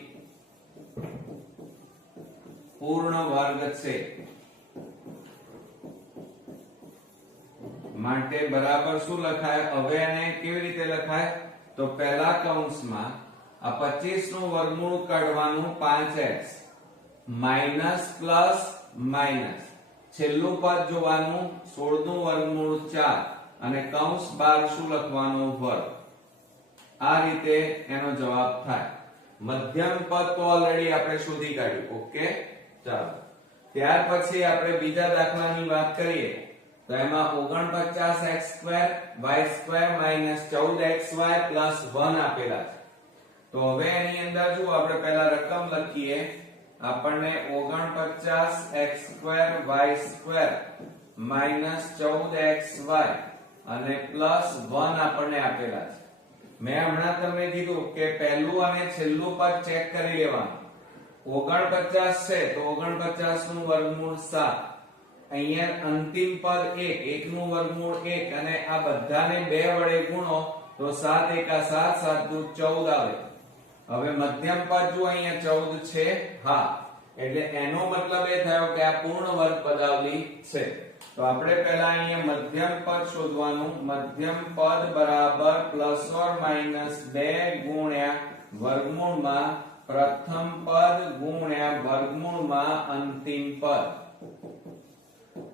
પૂર્ણ વર્ગ છે. માટે બરાબર શું લખાય? હવે એને કેવી રીતે લખાય? તો પહેલા કૌંસમાં આ 25 નું વર્ગમૂળ કાઢવાનું 5x માઈનસ પ્લસ માઈનસ, છેલ્લું પદ જોવાનું 16 નું વર્ગમૂળ 4 અને કૌંસ બહાર શું લખવાનું? વર્ગ. આ રીતે એનો જવાબ થાય. મધ્યમ પદ તો ઓલરેડી આપણે શોધી કાઢ્યું. ઓકે, ચાલો. ત્યાર પછી આપણે બીજા દાખલાની વાત કરીએ તો એમાં 49x² y² - 14xy + 1 આપેલા છે. તો હવે એની અંદર જો આપણે પહેલા રકમ લખીએ, આપણને 49x² y² - 14xy અને +1 આપણને આપેલા છે. મેં હમણાં તમને કીધું કે પહેલું અને છેલ્લું પદ ચેક કરી લેવાનું. 49 છે તો 49 નું વર્ગમૂળ 7, અહીંયા અંતિમ પદ 1, 1 નું વર્ગમૂળ 1 અને આ બધાને 2 વડે ગુણો તો 7 એકા 7, 7 દુ 14 આવે. હવે મધ્યમ પદ જો અહીંયા 14 છે. હા, એટલે એનો મતલબ એ થયો કે આ પૂર્ણ વર્ગ પદાવલી છે. તો આપણે પહેલા અહીંયા મધ્યમ પદ શોધવાનું. મધ્યમ પદ બરાબર ±2 ગુણ્યા વર્ગમૂળમાં પ્રથમ પદ ગુણ્યા વર્ગમૂળમાં અંતિમ પદ.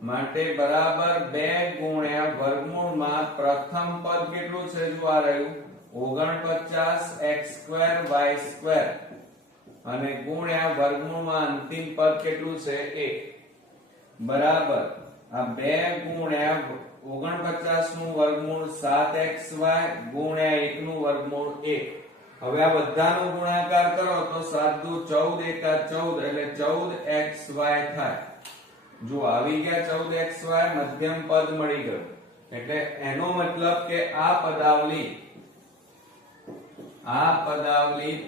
માટે બરાબર 2 ગુણ્યા વર્ગમૂળમાં પ્રથમ પદ કેટલું છે? જો આ રહ્યું 49x² y² અને ગુણ્યા વર્ગમૂળમાં અંતિમ પદ કેટલું છે 1 બરાબર આ 2 ગુણ્યા 49 નું વર્ગમૂળ 7xy ગુણ્યા 1 નું વર્ગમૂળ 1. હવે આ બધાનો ગુણાકાર કરો તો 7 દુ 14 એકા 14 એટલે 14xy થાય. જો આવી ગયા 14xy મધ્યમ પદ મળી ગયું એટલે એનો મતલબ કે આ પદાવલી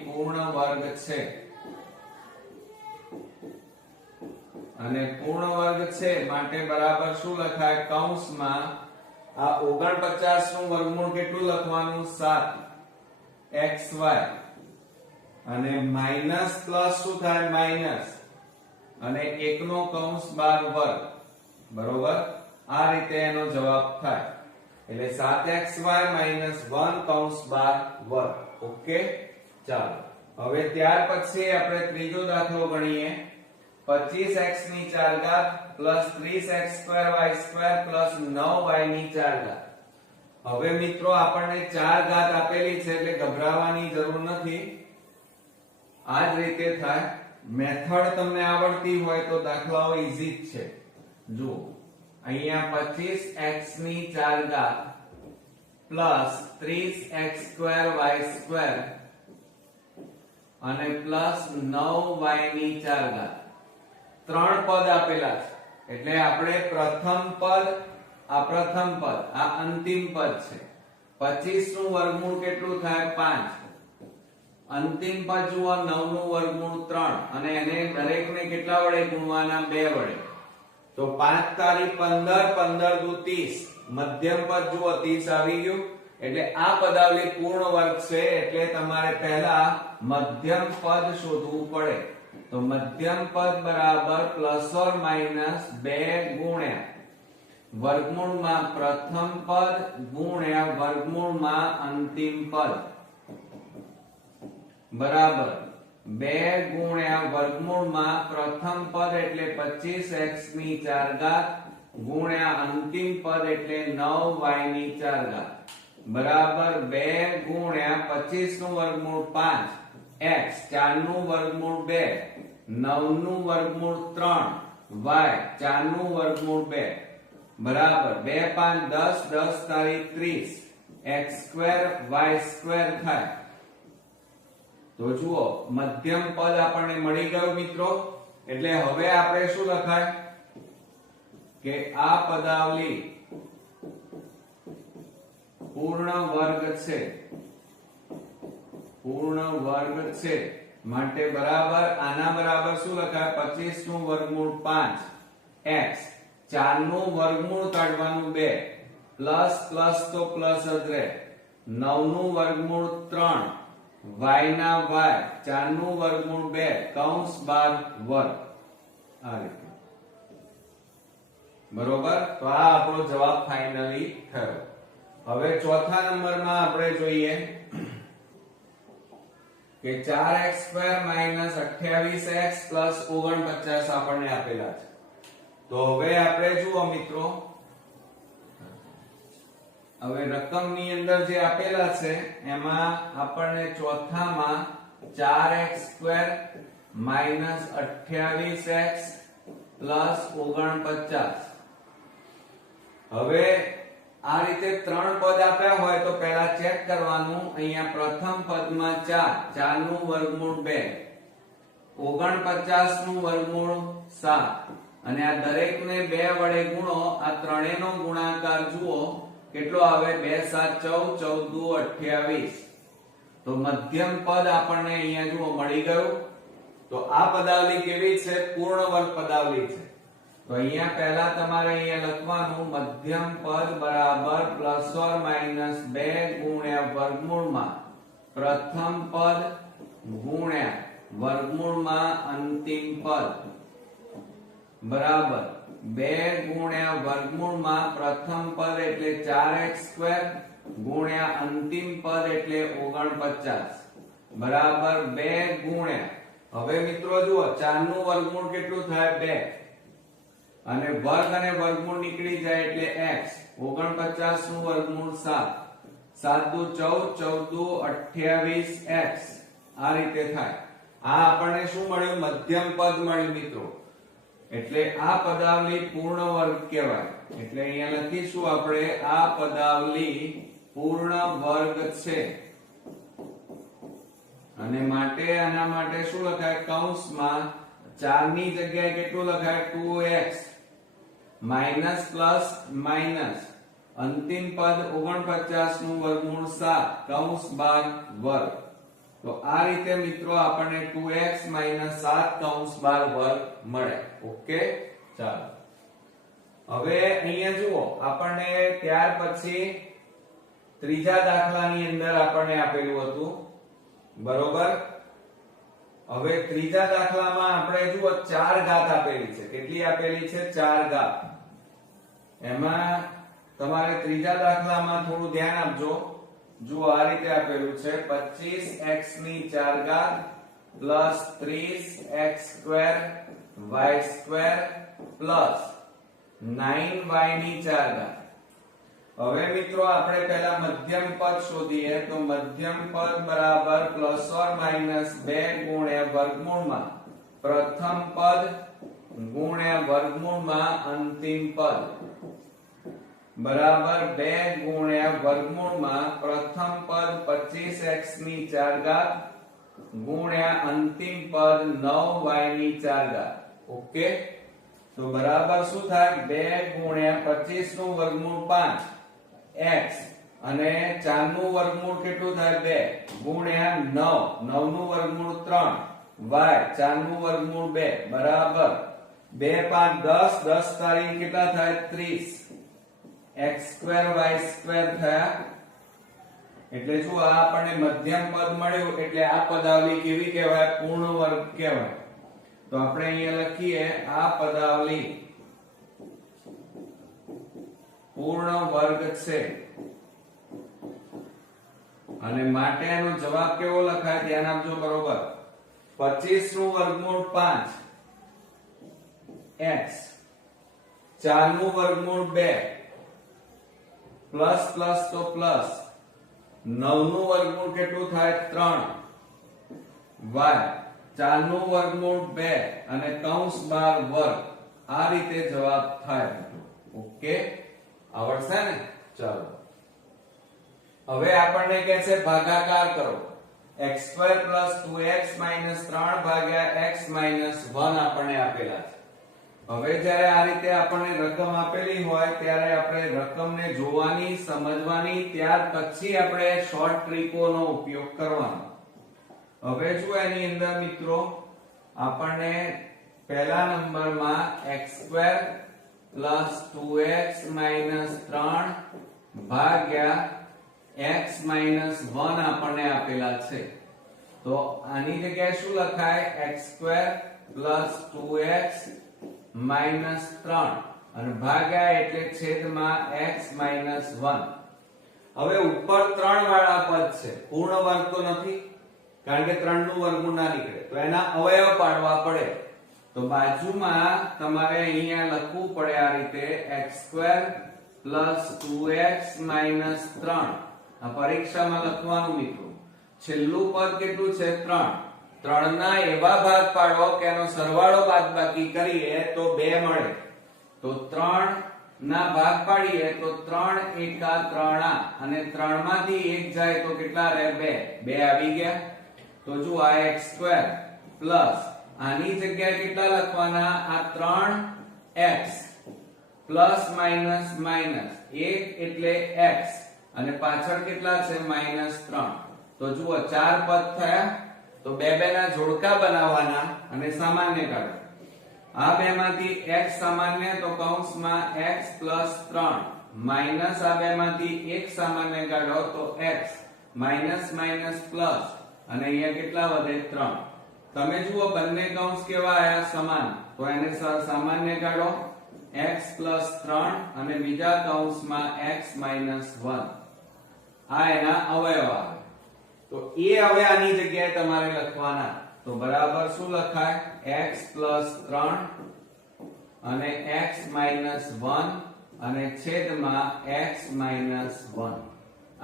પૂર્ણ વર્ગ છે અને પૂર્ણ વર્ગ છે માટે બરાબર શું લખાય કૌંસમાં આ 49 નું વર્ગમૂળ કેટલું લખવાનું 7xy અને માઈનસ પ્લસ શું થાય માઈનસ અને 1 નો કૌંસ 12 વર્ગ બરોબર આ રીતે એનો જવાબ થાય એટલે 7xy - 1 કૌંસ 12 વર્ગ. ઓકે ચાલો હવે ત્યાર પછી આપણે ત્રીજો દાખલો ગણીએ 25x ની 4 ઘાત plus 30x² y² plus 9y ની 4 ઘાત. હવે મિત્રો આપણને 4 ઘાત આપેલી છે એટલે ગભરાવાની જરૂર નથી. આ જ રીતે થાય. મેથડ તમને આવડતી હોય તો દાખલાઓ ઈઝી જ છે. જુઓ અહીંયા 25x ની 4 ઘાત પ્લસ 30x² y² અને પ્લસ 9y ની 4 ઘાત. ત્રણ પદ આપેલા છે એટલે આપણે પ્રથમ પદ આ અંતિમ પદ છે 25 નું વર્ગમૂળ કેટલું થાય 5. અંતિમ પદ જુઓ 9 નું વર્ગમૂળ 3 અને એને દરેકને કેટલા વડે ગુણવાના 2 વડે. તો 5 તારી 15 15 દુ 30 મધ્યમ પદ જુઓ 30 આવી ગયું એટલે આ પદાવલી પૂર્ણ વર્ગ છે એટલે તમારે પહેલા મધ્યમ પદ શોધવું પડે. તો મધ્યમ પદ બરાબર પ્લસ ઓર માઈનસ 2 ગુણ્યા વર્ગમૂળમાં પ્રથમ પદ ગુણ્યા વર્ગમૂળમાં અંતિમ પદ બરાબર 2 ગુણ્યા વર્ગમૂળમાં પ્રથમ પદ એટલે 25x ની 4 ઘાત ગુણ્યા અંતિમ પદ એટલે 9y ની 4 ઘાત બરાબર 2 ગુણ્યા 25 નું વર્ગમૂળ 5 x 4 નું વર્ગમૂળ 2 9 નું વર્ગમૂળ 3 y 4 નું વર્ગમૂળ 2 બરાબર 2 5 10 10 તારી 30 x² y² થાય. તો જુઓ મધ્યમ પદ આપણને મળી ગયું મિત્રો એટલે હવે આપણે શું લખાય કે આ પદાવલી પૂર્ણ વર્ગ છે માટે બરાબર આના બરાબર શું લખાય 25 નું વર્ગમૂળ 5 x 4 નું વર્ગમૂળ કાઢવાનું 2 પ્લસ પ્લસ તો પ્લસ જ રહે 9 નું વર્ગમૂળ 3 y ના y 4 નું વર્ગમૂળ 2 કૌંસ 12 વર્ગ આ રીતે બરોબર. તો આ આપણો જવાબ ફાઇનલી થયો. હવે ચોથા નંબરમાં આપણે જોઈએ કે 4x² - 28x + 49 આપણને આપેલા છે. તો હવે આપણે જુઓ મિત્રો હવે રકમની અંદર જે આપેલા છે એમાં આપણને ચોથામાં 4x² - 28x + 49. હવે આ રીતે ત્રણ પદ આપ્યા હોય તો પહેલા ચેક કરવાનું. અહીંયા પ્રથમ પદમાં 4 નું વર્ગમૂળ 2 49 નું વર્ગમૂળ 7 અને આ દરેકને 2 વડે ગુણો. આ ત્રણેયનો ગુણાકાર જુઓ કેટલો આવે 2 7 14 14 દુ 28. તો મધ્યમ પદ આપણને અહીંયા જુઓ મળી ગયું. તો આ પદાવલી કેવી છે પૂર્ણ વર્ગ પદાવલી છે. તો અહીંયા પહેલા તમારે અહીંયા લખવાનું મધ્યમ પદ બરાબર પ્લસ ઓર માઈનસ 2 ગુણ્યા વર્ગમૂળમાં પ્રથમ પદ ગુણ્યા વર્ગમૂળમાં અંતિમ પદ બરાબર 2 ગુણ્યા વર્ગમૂળમાં પ્રથમ પદ એટલે 4x² ગુણ્યા અંતિમ પદ એટલે 49 બરાબર 2 ગુણ્યા હવે મિત્રો જુઓ 4 નું વર્ગમૂળ કેટલું થાય 2 અને વર્ગ અને વર્ગમૂળ નીકળી જાય એટલે x 49 નું વર્ગમૂળ 7 7 દુ 14, 14 દુ 28x આ રીતે થાય. આ આપણને શું મળ્યું? મધ્યમ પદ મળ્યું મિત્રો. એટલે આ પદાવલી પૂર્ણ વર્ગ કહેવાય. એટલે અહીંયા લખીશું આપણે આ પદાવલી પૂર્ણ વર્ગ છે. અને માટે આના માટે શું લખાય? કૌંસમાં 4 ની જગ્યાએ કેટલું લખાય? 2x માઈનસ પ્લસ માઈનસ અંતિમ પદ 49 નું વર્ગમૂળ 7 કૌંસ બાદ વર્ગ. તો આ રીતે મિત્રો આપણને 2x 7 કૌંસ બાર વર્ગ મળે. ઓકે, ચાલો હવે અહીંયા જુઓ, આપણને ત્યાર પછી ત્રીજા દાખલાની અંદર આપણને આપેલું હતું, બરોબર. હવે ત્રીજા દાખલામાં આપણે જુઓ 4 ઘાત આપેલી છે. કેટલી આપેલી છે? 4 ઘાત. એમાં તમારે ત્રીજા દાખલામાં થોડું ધ્યાન આપજો. જુઓ આ રીતે આપેલું છે 25x ની 4 ઘાત plus 30x² y² plus 9y ની 4 ઘાત. હવે મિત્રો આપણે પહેલા મધ્યમ પદ શોધીએ. તો મધ્યમ પદ બરાબર પ્લસ ઓર માઈનસ 2 ગુણ્યા વર્ગમૂળમાં પ્રથમ પદ ગુણ્યા વર્ગમૂળમાં અંતિમ પદ બરાબર 2 ગુણ્યા વર્ગમૂળમાં પ્રથમ પદ 25x ની 4 ઘાત ગુણ્યા અંતિમ પદ 9y ની 4 ઘાત. ઓકે, તો બરાબર શું થાય? 2 ગુણ્યા 25 નું વર્ગમૂળ 5 x અને 4 નું વર્ગમૂળ કેટલું થાય? 2 ગુણ્યા 9 9 નું વર્ગમૂળ 3 y 4 નું વર્ગમૂળ 2 બરાબર 2 5 10 10 તારીખ કેટલા થાય? 30 x² y² થયા. એટલે જો આ આપણને મધ્યમ પદ મળ્યું. એટલે આ પદાવલી કેવી કહેવાય? પૂર્ણ વર્ગ કહેવાય. તો આપણે અહીંયા લખીએ આ પદાવલી પૂર્ણ વર્ગ છે. અને માટે એનો જવાબ કેવો લખાય? ધ્યાન આપજો. બરોબર, 25 નું વર્ગમૂળ 5 x 4 નું વર્ગમૂળ 2 પ્લસ પ્લસ તો પ્લસ 9 નું વર્ગમૂળ કેટલું થાય? 3 y 4 નું વર્ગમૂળ 2 અને કૌંસ બાર વર્ગ. આ રીતે જવાબ થાય. ઓકે, આવડશે ને? ચાલો હવે આપણને કહે છે ભાગાકાર કરો. x² + 2x - 3 ભાગ્યા x - 1 આપણને આપેલા છે. હવે જ્યારે આ રીતે આપણને રકમ આપેલી હોય ત્યારે આપણે રકમને જોવાની, સમજવાની, ત્યાર પછી આપણે શોર્ટ ટ્રીકોનો ઉપયોગ કરવાનો. હવે જો એની અંદર મિત્રો આપણને પહેલા નંબરમાં x² + 2x - 3 ભાગ્યા x - 1 આપણને આપેલા છે. તો આની જગ્યાએ શું લખાય? x² + 2x - 3 અને ભાગ્યા એટલે છેદમાં x - 1. હવે ઉપર 3 વાળા પદ છે, પૂર્ણ વર્ગ તો નથી, કારણ કે 3 નું વર્ગમૂળ ના નીકળે, તો એના અવયવ પાડવા પડે. તો બાજુમાં તમારે અહીંયા લખવું પડે આ રીતે x² + 2x - 3. આ પરીક્ષામાં લખવાનું મિત્રો. છેલ્લું પદ કેટલું છે? 3. 3 ના એવા ભાગ પાડો કે એનો સરવાળો બાદબાકી કરીએ તો 2 મળે. તો 3 ના ભાગ પાડીએ તો 3 એકા 3 અને 3 માંથી 1 જાય તો કેટલા રહે? 2. 2 આવી ગયા. તો જો આ x² પ્લસ આની જગ્યાએ કેટલા લખવાના? આ 3x પ્લસ માઈનસ માઈનસ 1 એટલે x અને પાછળ કેટલા છે? -3. તો જુઓ 4 પદ થયા. તો બે ના જોડકા બનાવવાના અને સામાન્ય કાઢો. આ બે માંથી x સામાન્ય, તો કૌંસમાં x + 3 માઈનસ આ બે માંથી 1 સામાન્ય કાઢો તો x માઈનસ માઈનસ પ્લસ અને અહીંયા કેટલા વધે? 3. તમે જુઓ બંને કૌંસ કેવા આયા? સમાન. તો એને સામાન્ય કાઢો x + 3 અને બીજા કૌંસમાં x - 1. આ એના અવયવ આવે. તો એ હવે આની જગ્યાએ તમારે લખવાના. તો બરાબર શું લખાય? x + 3 અને x - 1 અને છેદમાં x - 1.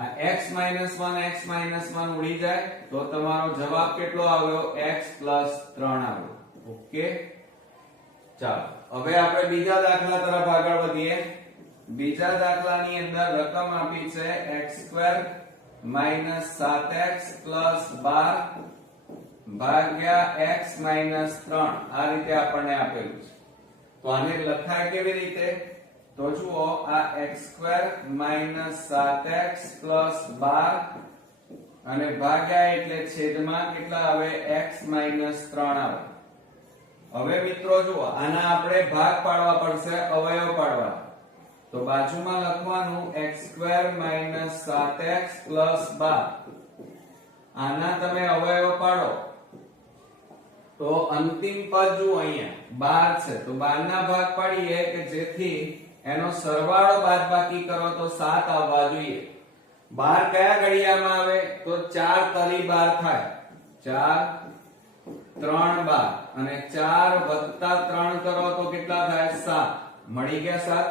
આ x -1 ઉડી જાય તો તમારો જવાબ કેટલો આવ્યો x + 3 આવ્યો. ઓકે, ચાલો હવે આપણે બીજા દાખલા તરફ આગળ વધીએ. બીજા દાખલાની અંદર રકમ આપી છે x² - 7x + 12 ભાગ્યા x - 3. આ રીતે આપણને આપેલું છે. તો આને લખાય કેવી રીતે? તો જુઓ, આ x² - 7x + 12 અને ભાગ્યા એટલે છેદમાં કેટલા આવે? x - 3 આવે. હવે મિત્રો જુઓ, આના આપણે ભાગ પાડવા પડશે, અવયવ પાડવા. તો બાજુમાં લખવાનું x² - 7x + 12. આના તમે અવયવ પાડો તો અંતિમ પદ જુઓ, અહીંયા 12 છે તો 12 ના ભાગ પાડીએ કે જેથી એનો સરવાળો બાદબાકી કરો તો 7 આવવા જોઈએ. 12 કયા ઘડિયામાં આવે? તો 4 તરી 12 થાય. 4 3 12 અને 4 + 3 કરો તો કેટલા થાય? 7. મળી ગયા 7.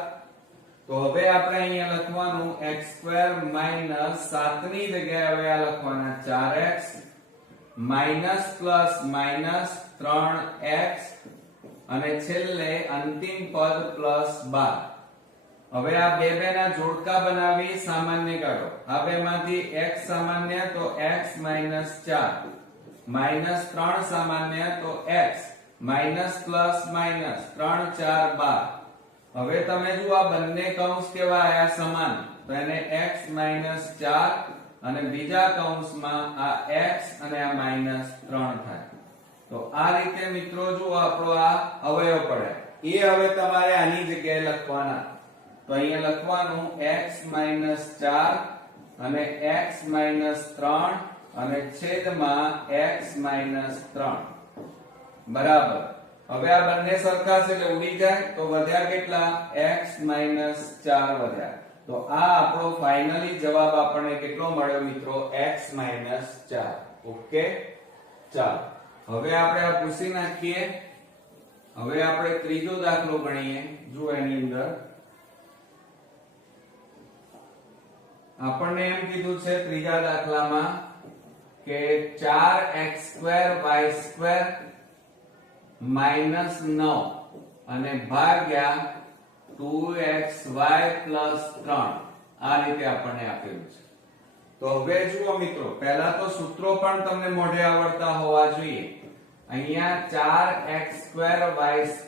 તો હવે આપણે અહીંયા લખવાનું x² - 7 ની જગ્યાએ હવે આ લખવાના 4x minus plus minus 3x અને છેલ્લે અંતિમ પદ પ્લસ 12. હવે આ બે ના જોડકા બનાવી સામાન્ય કાઢો. આ બેમાંથી x સામાન્ય તો x - 4 માઈનસ 3 સામાન્ય તો x માઈનસ પ્લસ માઈનસ 3 4 12. હવે તમે જુઓ, આ બંને કૌંસ કેવા આયા? સમાન. તો એને x - 4 અને બીજા કૌંસમાં આ x અને આ -3 થાય. તો આ રીતે મિત્રો જુઓ આપણો આ અવયવ પડે. એ હવે તમારે આની જગ્યાએ લખવાના. તો અહીંયા લખવાનું x - 4 અને x - 3 અને છેદમાં x - 3 બરાબર. હવે આ બંને સરખા છે એટલે ઉડી જાય. તો વધ્યા કેટલા? x - 4 વધ્યા. તો આ આપણો ફાઇનલી જવાબ આપણને કેટલો મળ્યો મિત્રો? x - 4. ઓકે, ચાલો હવે આપણે આ પૂછી નાખીએ. હવે આપણે ત્રીજો દાખલો ગણીએ. જો એની અંદર આપણને એમ કીધું છે ત્રીજા દાખલામાં કે 4x² y² -9 અને ભાગ્યા 2xy + 3. આ રીતે આપણને આપેલું છે. તો હવે જુઓ મિત્રો, પહેલા તો સૂત્રો પણ તમને મોઢે આવડતા હોવા જોઈએ. અહીંયા 4x²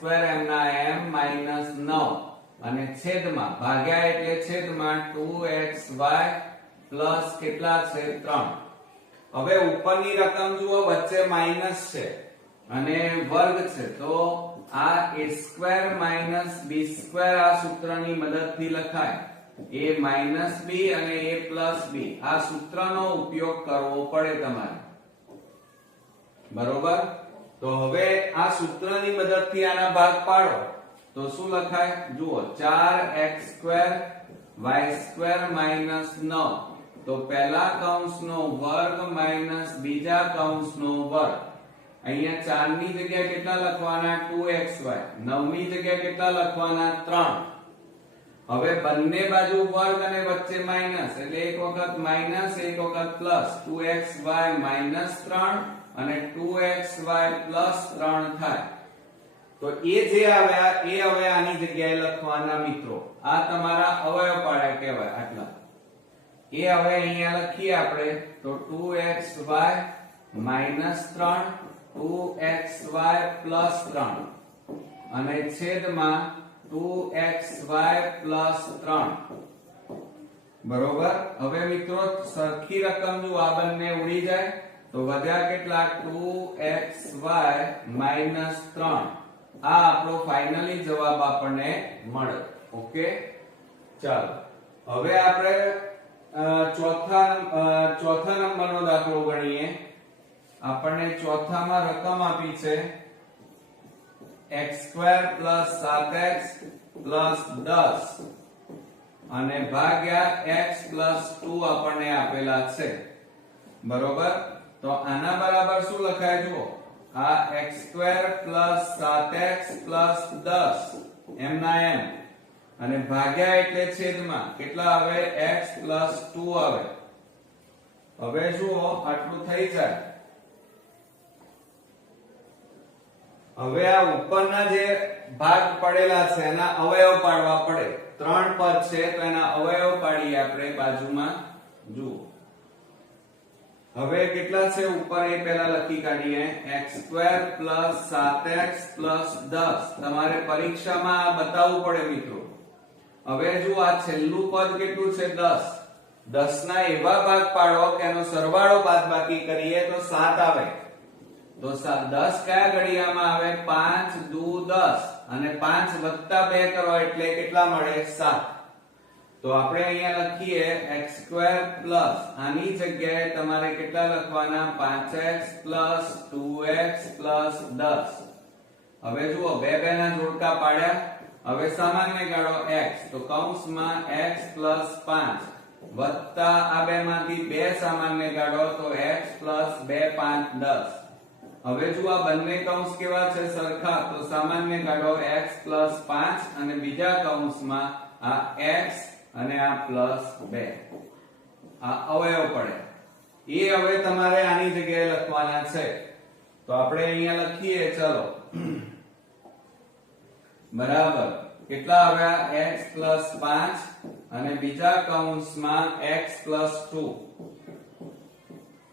y² એમના m -9 અને છેદમાં ભાગ્યા એટલે છેદમાં 2xy પ્લસ કેટલા છે? 3. હવે ઉપરની રકમ જુઓ, વચ્ચે માઈનસ છે અને વર્ગ છે તો આ a² - b² આ સૂત્રની મદદથી લખાય. a - b અને a + b આ સૂત્રનો ઉપયોગ કરવો પડે તમારે. બરોબર. તો હવે આ સૂત્રની મદદથી આના ભાગ પાડો તો શું લખાય? જુઓ, 4x² y² -9 તો પહેલા કૌંસનો વર્ગ માઈનસ બીજા કૌંસનો વર્ગ. અહીંયા 4 ની જગ્યાએ કેટલા લખવાના? 2xy. 9 ની જગ્યાએ કેટલા લખવાના? 3. હવે બંને બાજુ વર્ગ અને વચ્ચે માઈનસ એટલે એક વખત માઈનસ એક વખત પ્લસ. 2xy -3 અને 2xy + 3 થાય. તો એ જે આવ્યા એ હવે આની જગ્યાએ લખવાના મિત્રો. આ તમારા અવયવ પાડ્યા કહેવાય આટલા. એ હવે અહીંયા લખીએ આપણે તો 2xy -3 2xy + 3 અને છેદમાં 2xy + 3. બરોબર. હવે મિત્રો સરખી રકમ જો આ બંને ઉડી જાય તો વધ્યા કેટલા? 2xy -3. આ આપણો ફાઇનલી જવાબ આપણને મળે. ઓકે, ચાલો હવે આપણે ચોથા નંબરનો દાખલો ગણીએ. આપણને ચોથામાં રકમ આપી છે x² + 7x + 10 અને ભાગ્યા x + 2 આપણને આપેલા છે. બરોબર. તો આના બરાબર શું લખાય? જુઓ, આ x² + 7x + 10 એમના એમ અને ભાગ્યા એટલે છેદમાં કેટલા આવે x plus 2 આવે. હવે જુઓ આટલું થઈ જાય. હવે આ ઉપરના જે ભાગ પડેલા છે એના અવયવ પાડવા પડે. 3 પદ છે તો એના અવયવ પાડીએ આપણે બાજુમાં. જુઓ હવે કેટલા છે ઉપર એ પહેલા લખી કાઢીએ. x² + 7x + 10. તમારે પરીક્ષામાં આ બતાવવું પડે મિત્રો. હવે જો આ છેલ્લું પદ કેટલું છે 10. 10 ના એવા ભાગ પાડો કે એનો સરવાળો બાદબાકી કરીએ તો 7 આવે. તો 10 કયા ઘડિયામાં આવે 5 દુ 10 અને 5 વત્તા 2 કરો એટલે કેટલા મળે 7. તો આપણે અહીંયા લખીએ x² આની જગ્યાએ તમારે કેટલા લખવાના 5x + 2x + 10. હવે જુઓ બે ના જોડકા પાડ્યા. હવે સામાન્ય ગાળો x તો કૌંસમાં x + 5 વત્તા આ બે માંથી 2 સામાન્ય ગાળો તો x + 2 5 10. હવે જો આ બંને કૌંસ કેવા છે સરખા તો સામાન્ય કાઢો x + 5 અને બીજા કૌંસમાં આ x અને આ +2. આ અવયવ પડે એ હવે તમારે આની જગ્યાએ લખવાના છે. તો આપણે અહીંયા લખીએ ચલો બરાબર કેટલા આવ્યા x + 5 અને બીજા કૌંસમાં x + 2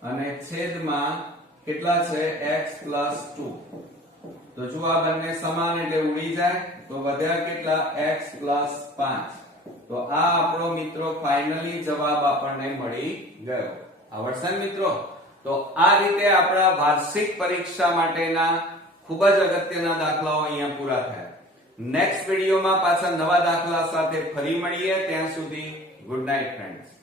અને છેદમાં કેટલા છે x + 2. તો જો આ બંને સમાન એટલે ઉડી જાય તો વધ્યા કેટલા x + 5. તો આ આપણો મિત્રો ફાઇનલી જવાબ આપણને મળી ગયો. આવડશે મિત્રો? તો આ રીતે આપણા વાર્ષિક પરીક્ષા માટેના ખૂબ જ અગત્યના દાખલાઓ અહીંયા પૂરા થયા. નેક્સ્ટ વિડિયોમાં પાછા નવા દાખલા સાથે ફરી મળીએ. ત્યાં સુધી ગુડ નાઇટ ફ્રેન્ડ્સ.